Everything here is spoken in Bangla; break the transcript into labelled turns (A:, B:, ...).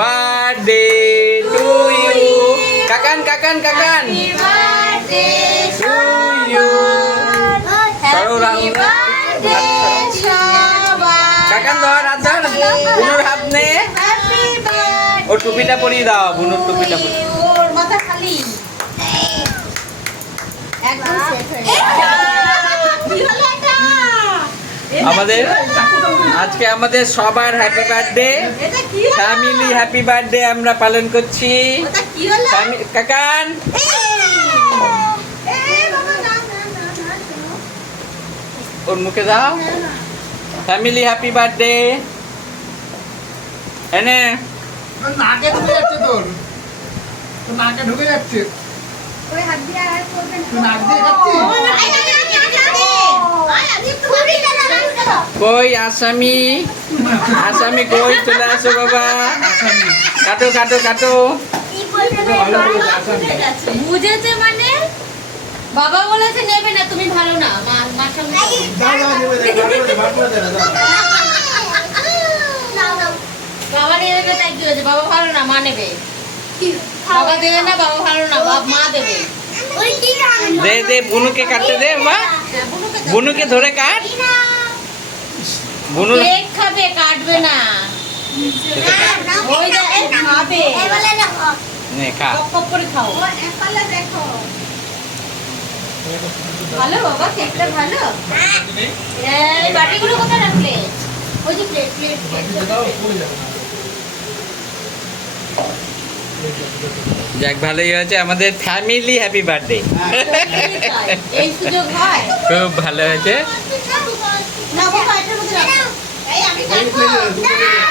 A: বার্থডে টু ইউ কাকান কাকান কাকান টু ইউ সরো রাহুল কাকান ধর হাত ধর বুনুর হাত নে ও টুপিটা পরিয়ে দাও বুনুর টুপিটা পরিয়ে
B: ওর মাথা খালি একদম সেট হয়ে
A: আমাদের আজকে আমাদের সবার happy birthday? Family happy birthday আমরা পালন করছি। কাকান।
B: এই! এই বাবা, না, না, না, না, শোনো।
A: ওর মুখে দাও। ফ্যামিলি হ্যাপি বার্থডে এনে।
C: নাকে ঢুকে যাচ্ছে তোর। নাকে ঢুকে যাচ্ছে।
B: ওই হাত দিয়ে আর করবে
C: নাক দিয়ে খাচ্ছিস
A: কই আসামি আসামি কই চলে আসো বাবা কাটো কাটো কাটো
B: বুঝেছে মানে বাবা বলেছে নেবে না তুমি ভালো না মা মার সঙ্গে বাবা নিয়ে নেবে তাই কি হয়েছে বাবা ভালো না মা নেবে বাবা দেবে না বাবা ভালো না বাবা মা দেবে
A: দে দে বুনুকে কাটতে দে বাবা বুনুকে ধরে কাট বুনু
B: কেক খাবে কাটবে না। ওই যে এই খাবে।
A: নে খা।
B: কপ কপ করে খাও। ভালো বাবা কেকটা ভালো? এই বাটিগুলো কোথায় রাখলে? ওই যে প্লেট প্লেট
C: বাকিটা দাও পড়ে যাবে না।
A: যাক ভালোই হয়েছে। আমাদের ফ্যামিলি হ্যাপি বার্থডে খুব ভালো হয়েছে।
B: না বাবা এটার মধ্যে রাখো এই আমি
C: এই
B: কাটবো